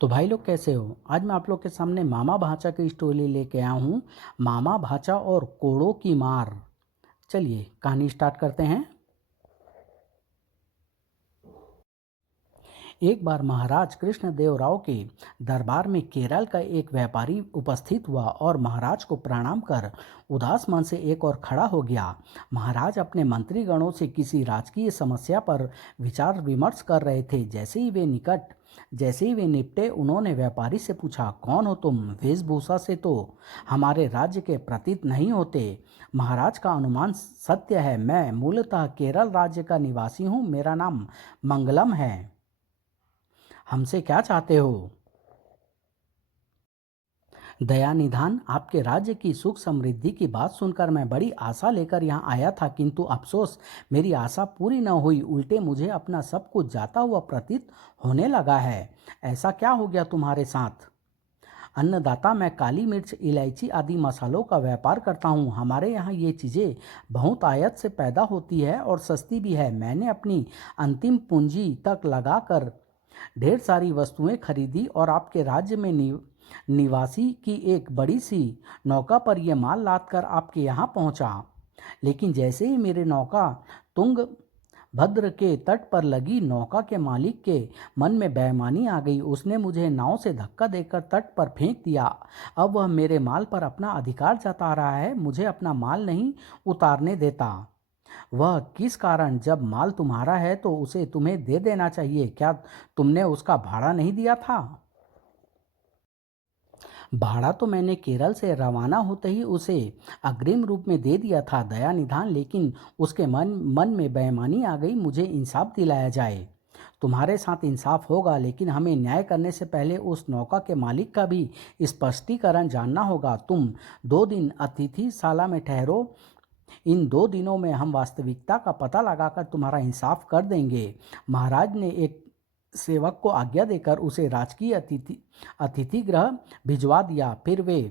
तो भाई लोग कैसे हो। आज मैं आप लोग के सामने मामा भाचा की स्टोरी लेके आया हूँ। मामा भाचा और कोड़ों की मार। चलिए कहानी स्टार्ट करते हैं। एक बार महाराज कृष्णदेव राव के दरबार में केरल का एक व्यापारी उपस्थित हुआ और महाराज को प्रणाम कर उदास मन से एक और खड़ा हो गया। महाराज अपने मंत्रीगणों से किसी राजकीय समस्या पर विचार विमर्श कर रहे थे। जैसे ही वे निपटे, उन्होंने व्यापारी से पूछा, कौन हो तुम? वेशभूषा से तो हमारे राज्य के प्रतीत नहीं होते। महाराज का अनुमान सत्य है। मैं मूलतः केरल राज्य का निवासी हूँ। मेरा नाम मंगलम है। हमसे क्या चाहते हो? दया निधान, आपके राज्य की सुख समृद्धि की बात सुनकर मैं बड़ी आशा लेकर यहाँ आया था, किंतु अफसोस मेरी आशा पूरी न हुई। उल्टे मुझे अपना सब कुछ जाता हुआ प्रतीत होने लगा है। ऐसा क्या हो गया तुम्हारे साथ? अन्नदाता, मैं काली मिर्च, इलायची आदि मसालों का व्यापार करता हूँ। हमारे यहाँ ये चीज़ें बहुत आयत से पैदा होती है और सस्ती भी है। मैंने अपनी अंतिम पूंजी तक लगाकर ढेर सारी वस्तुएं खरीदी और आपके राज्य में निवासी की एक बड़ी सी नौका पर यह माल लाद कर आपके यहाँ पहुँचा। लेकिन जैसे ही मेरे नौका तुंग भद्र के तट पर लगी, नौका के मालिक के मन में बेईमानी आ गई। उसने मुझे नाव से धक्का देकर तट पर फेंक दिया। अब वह मेरे माल पर अपना अधिकार जता रहा है, मुझे अपना माल नहीं उतारने देता। वह किस कारण? जब माल तुम्हारा है तो उसे तुम्हें दे देना चाहिए। क्या तुमने उसका भाड़ा नहीं दिया था? भाड़ा तो मैंने केरल से रवाना होते ही उसे अग्रिम रूप में दे दिया था दया निधान, लेकिन उसके मन में बेईमानी आ गई। मुझे इंसाफ दिलाया जाए। तुम्हारे साथ इंसाफ होगा, लेकिन हमें न्याय करने से पहले उस नौका के मालिक का भी स्पष्टीकरण जानना होगा। तुम 2 दिन अतिथिशाला में ठहरो। इन 2 दिनों में हम वास्तविकता का पता लगाकर तुम्हारा इंसाफ कर देंगे। महाराज ने एक सेवक को आज्ञा देकर उसे राजकीय अतिथि गृह भिजवा दिया। फिर वे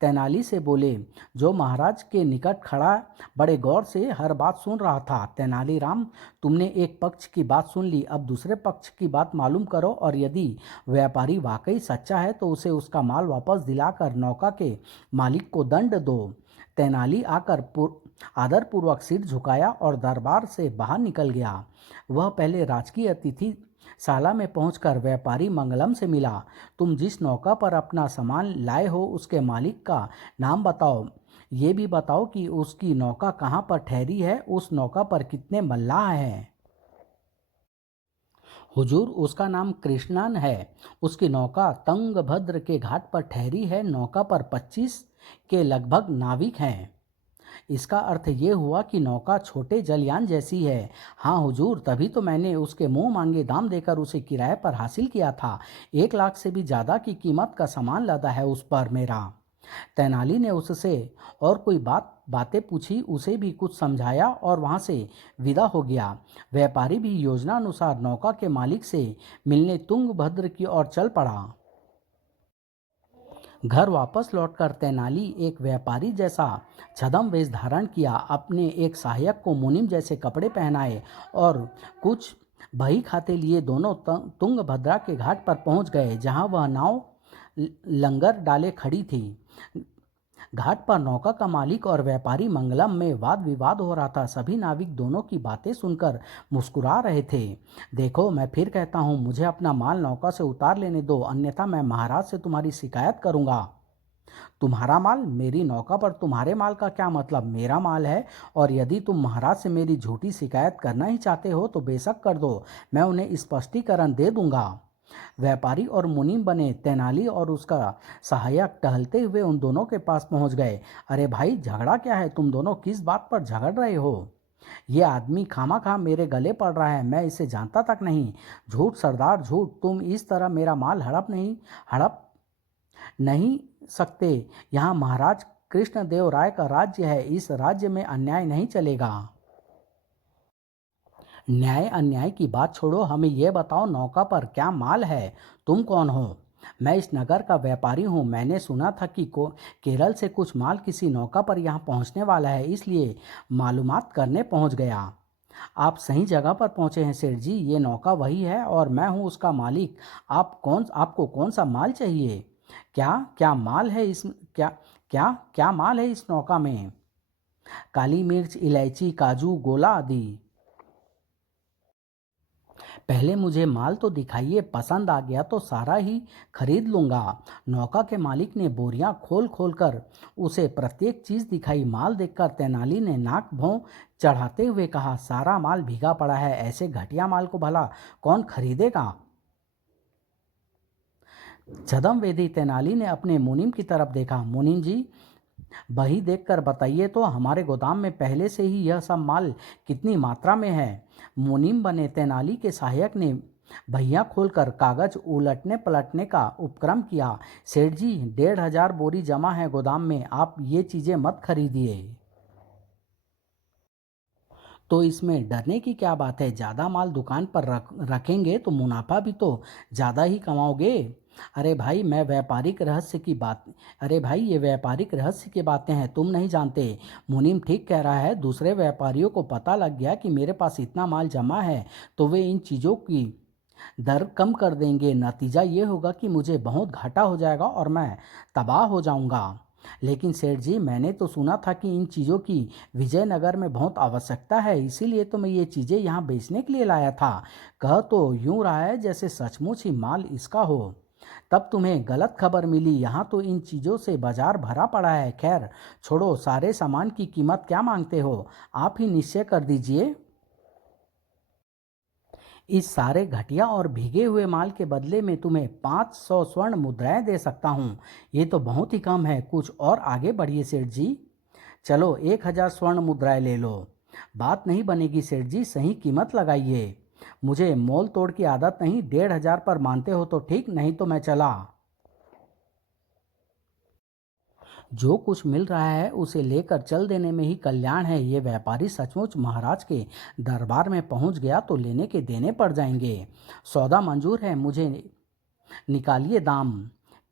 तेनाली से बोले, जो महाराज के निकट खड़ा बड़े गौर से हर बात सुन रहा था, तेनालीराम, तुमने एक पक्ष की बात सुन ली, अब दूसरे पक्ष की बात मालूम करो और यदि व्यापारी वाकई सच्चा है तो उसे उसका माल वापस दिलाकर नौका के मालिक को दंड दो। तेनाली आकर आदरपूर्वक सिर झुकाया और दरबार से बाहर निकल गया। वह पहले राजकीय अतिथि शाला में पहुंचकर व्यापारी मंगलम से मिला। तुम जिस नौका पर अपना सामान लाए हो उसके मालिक का नाम बताओ। ये भी बताओ कि उसकी नौका कहाँ पर ठहरी है। उस नौका पर कितने मल्लाह हैं? हुजूर, उसका नाम कृष्णन है। उसकी नौका तंगभद्र के घाट पर ठहरी है। नौका पर 25 के लगभग नाविक हैं। इसका अर्थ ये हुआ कि नौका छोटे जलयान जैसी है। हाँ हुजूर, तभी तो मैंने उसके मुंह मांगे दाम देकर उसे किराए पर हासिल किया था। 1 लाख से भी ज़्यादा की कीमत का सामान लदा है उस पर मेरा। तेनाली ने उससे और कोई बातें पूछी, उसे भी कुछ समझाया और वहाँ से विदा हो गया। व्यापारी भी योजना अनुसार नौका के मालिक से मिलने तुंगभद्र की ओर चल पड़ा। घर वापस लौटकर तेनाली एक व्यापारी जैसा छद्म वेश धारण किया, अपने एक सहायक को मुनिम जैसे कपड़े पहनाए और कुछ बही खाते लिए दोनों तुंगभद्रा के घाट पर पहुंच गए, जहां वह नाव लंगर डाले खड़ी थी। घाट पर नौका का मालिक और व्यापारी मंगलम में वाद विवाद हो रहा था। सभी नाविक दोनों की बातें सुनकर मुस्कुरा रहे थे। देखो, मैं फिर कहता हूँ, मुझे अपना माल नौका से उतार लेने दो, अन्यथा मैं महाराज से तुम्हारी शिकायत करूँगा। तुम्हारा माल? मेरी नौका पर तुम्हारे माल का क्या मतलब? मेरा माल है, और यदि तुम महाराज से मेरी झूठी शिकायत करना ही चाहते हो तो बेशक कर दो, मैं उन्हें स्पष्टीकरण दे दूंगा। व्यापारी और मुनीम बने तेनाली और उसका सहायक टहलते हुए उन दोनों के पास पहुंच गए। अरे भाई, झगड़ा क्या है? तुम दोनों किस बात पर झगड़ रहे हो? ये आदमी खामा मेरे गले पड़ रहा है, मैं इसे जानता तक नहीं। झूठ सरदार, झूठ। तुम इस तरह मेरा माल हड़प नहीं सकते। यहाँ महाराज कृष्णदेव राय का राज्य है। इस राज्य में अन्याय नहीं चलेगा। न्याय अन्याय की बात छोड़ो, हमें यह बताओ, नौका पर क्या माल है? तुम कौन हो? मैं इस नगर का व्यापारी हूँ। मैंने सुना था कि केरल से कुछ माल किसी नौका पर यहाँ पहुँचने वाला है, इसलिए मालूमात करने पहुँच गया। आप सही जगह पर पहुंचे हैं सेठ जी, ये नौका वही है और मैं हूं उसका मालिक। आपको कौन सा माल चाहिए? क्या क्या माल है इस क्या क्या क्या माल है इस नौका में? काली मिर्च, इलायची, काजू, गोला आदि। पहले मुझे माल तो दिखाइए, पसंद आ गया तो सारा ही खरीद लूंगा। नौका के मालिक ने बोरियां खोल खोल कर उसे प्रत्येक चीज दिखाई। माल देखकर तेनाली ने नाक भौं चढ़ाते हुए कहा, सारा माल भीगा पड़ा है, ऐसे घटिया माल को भला कौन खरीदेगा? छदम वेदी तेनाली ने अपने मुनीम की तरफ देखा। मुनीम जी, वही देखकर बताइए तो हमारे गोदाम में पहले से ही यह सब माल कितनी मात्रा में है? मुनीम बने तेनाली के सहायक ने भैया खोलकर कागज उलटने पलटने का उपक्रम किया। सेठ जी, 1,500 बोरी जमा है गोदाम में, आप ये चीजें मत खरीदिए। तो इसमें डरने की क्या बात है? ज़्यादा माल दुकान पर रखेंगे तो मुनाफा भी तो ज़्यादा ही कमाओगे। अरे भाई मैं व्यापारिक रहस्य की बात अरे भाई ये व्यापारिक रहस्य की बातें हैं, तुम नहीं जानते। मुनीम ठीक कह रहा है। दूसरे व्यापारियों को पता लग गया कि मेरे पास इतना माल जमा है तो वे इन चीज़ों की दर कम कर देंगे। नतीजा ये होगा कि मुझे बहुत घाटा हो जाएगा और मैं तबाह हो जाऊंगा। लेकिन सेठ जी, मैंने तो सुना था कि इन चीज़ों की विजयनगर में बहुत आवश्यकता है, इसीलिए तो मैं ये चीज़ें यहाँ बेचने के लिए लाया था। कह तो यूं रहा है जैसे सचमुच ही माल इसका हो। तब तुम्हें गलत खबर मिली, यहाँ तो इन चीज़ों से बाजार भरा पड़ा है। खैर छोड़ो, सारे सामान की कीमत क्या मांगते हो? आप ही निश्चय कर दीजिए। इस सारे घटिया और भीगे हुए माल के बदले में तुम्हें 500 स्वर्ण मुद्राएं दे सकता हूँ। ये तो बहुत ही कम है, कुछ और आगे बढ़िए सेठ जी। चलो 1,000 स्वर्ण मुद्राएं ले लो। बात नहीं बनेगी सेठ जी, सही कीमत लगाइए। मुझे मोल तोड़ की आदत नहीं, 1,500 पर मानते हो तो ठीक, नहीं तो मैं चला। जो कुछ मिल रहा है उसे लेकर चल देने में ही कल्याण है। ये व्यापारी सचमुच महाराज के दरबार में पहुंच गया तो लेने के देने पड़ जाएंगे। सौदा मंजूर है, मुझे निकालिए दाम।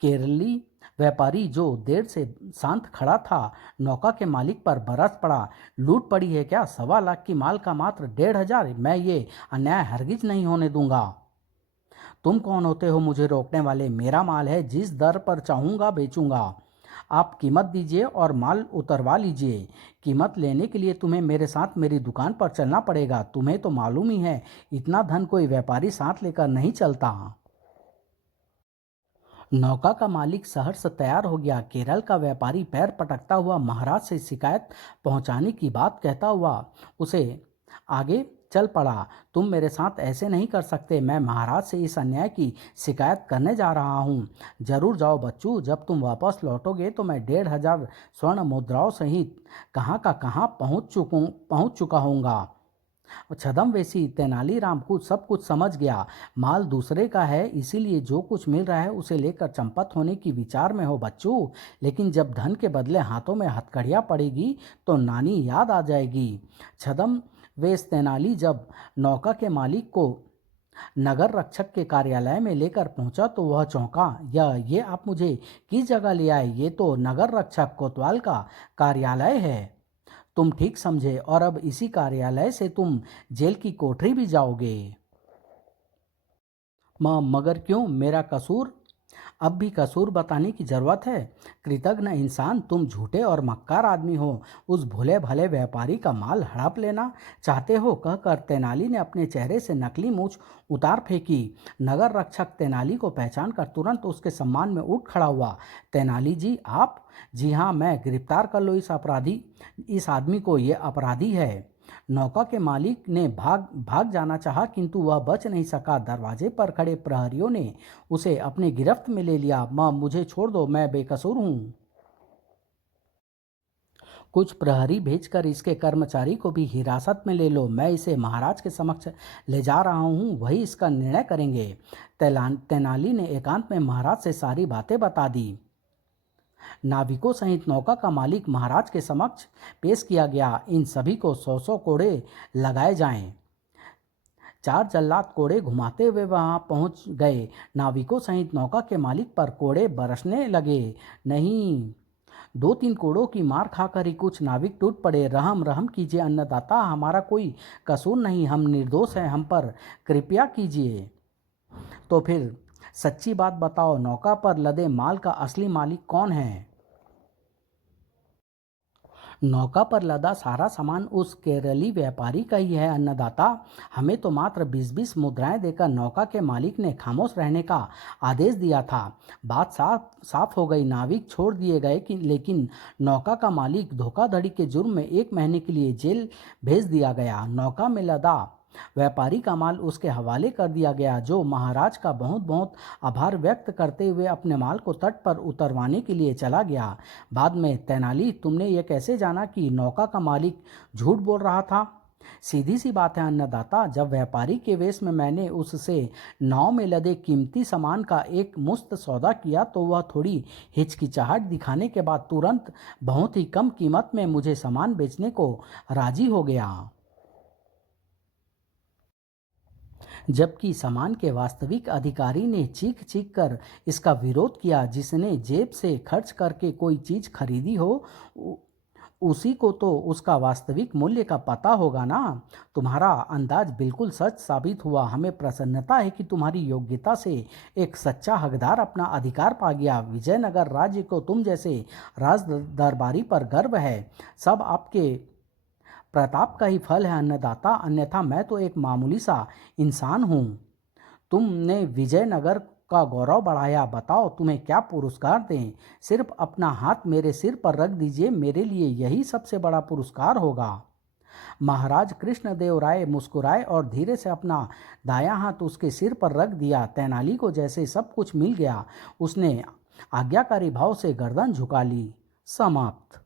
केरली व्यापारी जो देर से शांत खड़ा था, नौका के मालिक पर बरस पड़ा। लूट पड़ी है क्या? 1.25 लाख की माल का मात्र 1,500? मैं ये अन्याय हरगिज नहीं होने दूंगा। तुम कौन होते हो मुझे रोकने वाले? मेरा माल है, जिस दर पर चाहूंगा बेचूंगा। आप कीमत दीजिए और माल उतरवा लीजिए। कीमत लेने के लिए तुम्हें मेरे साथ मेरी दुकान पर चलना पड़ेगा। तुम्हें तो मालूम ही है, इतना धन कोई व्यापारी साथ लेकर नहीं चलता। नौका का मालिक सहर्ष तैयार हो गया। केरल का व्यापारी पैर पटकता हुआ महाराज से शिकायत पहुंचाने की बात कहता हुआ उसे आगे चल पड़ा। तुम मेरे साथ ऐसे नहीं कर सकते, मैं महाराज से इस अन्याय की शिकायत करने जा रहा हूँ। जरूर जाओ बच्चू, जब तुम वापस लौटोगे तो मैं 1,500 स्वर्ण मुद्राओं सहित कहाँ का कहाँ पहुँच चुका हूँगा। छद्मवेशी तेनालीराम कुछ सब कुछ समझ गया। माल दूसरे का है, इसीलिए जो कुछ मिल रहा है उसे लेकर चंपत होने की विचार में हो बच्चू। लेकिन जब धन के बदले हाथों में हथकड़ियाँ पड़ेगी तो नानी याद आ जाएगी। छद्मवेश तेनाली जब नौका के मालिक को नगर रक्षक के कार्यालय में लेकर पहुंचा तो वह चौंका। ये आप मुझे किस जगह ले आए? ये तो नगर रक्षक कोतवाल का कार्यालय है। तुम ठीक समझे, और अब इसी कार्यालय से तुम जेल की कोठरी भी जाओगे। मगर क्यों? मेरा कसूर? अब भी कसूर बताने की जरूरत है? कृतघ्न इंसान, तुम झूठे और मक्कार आदमी हो। उस भोले भले व्यापारी का माल हड़प लेना चाहते हो? कहकर तेनाली ने अपने चेहरे से नकली मूछ उतार फेंकी। नगर रक्षक तेनाली को पहचान कर तुरंत उसके सम्मान में उठ खड़ा हुआ। तेनाली जी, आप? जी हाँ मैं। गिरफ्तार कर लो इस आदमी को, ये अपराधी है। नौका के मालिक ने भाग भाग जाना चाहा किंतु वह बच नहीं सका। दरवाजे पर खड़े प्रहरियों ने उसे अपने गिरफ्त में ले लिया। माँ, मुझे छोड़ दो, मैं बेकसूर हूँ। कुछ प्रहरी भेजकर इसके कर्मचारी को भी हिरासत में ले लो। मैं इसे महाराज के समक्ष ले जा रहा हूँ, वही इसका निर्णय करेंगे। तेनाली ने एकांत में महाराज से सारी बातें बता दी। नाविकों सहित नौका का मालिक महाराज के समक्ष पेश किया गया। इन सभी को 100-100 कोड़े लगाए जाएं। 4 जल्लाद कोड़े घुमाते हुए वहां पहुंच गए। नाविकों सहित नौका के मालिक पर कोड़े बरसने लगे। नहीं, 2-3 कोड़ों की मार खाकर ही कुछ नाविक टूट पड़े। रहम रहम कीजिए अन्नदाता, हमारा कोई कसूर नहीं, हम निर्दोष हैं, हम पर कृपया कीजिए। तो फिर सच्ची बात बताओ, नौका पर लदे माल का असली मालिक कौन है? नौका पर लदा सारा सामान उस केरली व्यापारी का ही है अन्नदाता। हमें तो मात्र 20-20 मुद्राएं देकर नौका के मालिक ने खामोश रहने का आदेश दिया था। बात साफ साफ हो गई, नाविक छोड़ दिए गए कि लेकिन नौका का मालिक धोखाधड़ी के जुर्म में 1 महीने के लिए जेल भेज दिया गया। नौका में लदा व्यापारी का माल उसके हवाले कर दिया गया, जो महाराज का बहुत बहुत आभार व्यक्त करते हुए अपने माल को तट पर उतरवाने के लिए चला गया। बाद में तेनाली, तुमने ये कैसे जाना कि नौका का मालिक झूठ बोल रहा था? सीधी सी बात है अन्नदाता, जब व्यापारी के वेश में मैंने उससे नाव में लदे कीमती सामान का एक मुश्त सौदा किया तो वह थोड़ी हिचकिचाहट दिखाने के बाद तुरंत बहुत ही कम कीमत में मुझे सामान बेचने को राजी हो गया। जबकि सामान के वास्तविक अधिकारी ने चीख चीख कर इसका विरोध किया। जिसने जेब से खर्च करके कोई चीज खरीदी हो उसी को तो उसका वास्तविक मूल्य का पता होगा ना। तुम्हारा अंदाज बिल्कुल सच साबित हुआ। हमें प्रसन्नता है कि तुम्हारी योग्यता से एक सच्चा हकदार अपना अधिकार पा गया। विजयनगर राज्य को तुम जैसे राज दरबारी पर गर्व है। सब आपके प्रताप का ही फल है अन्नदाता, अन्यथा मैं तो एक मामूली सा इंसान हूँ। तुमने विजयनगर का गौरव बढ़ाया, बताओ तुम्हें क्या पुरस्कार दें? सिर्फ अपना हाथ मेरे सिर पर रख दीजिए, मेरे लिए यही सबसे बड़ा पुरस्कार होगा। महाराज कृष्णदेव राय मुस्कुराए और धीरे से अपना दायां हाथ उसके सिर पर रख दिया। तेनाली को जैसे सब कुछ मिल गया, उसने आज्ञाकारी भाव से गर्दन झुका ली। समाप्त।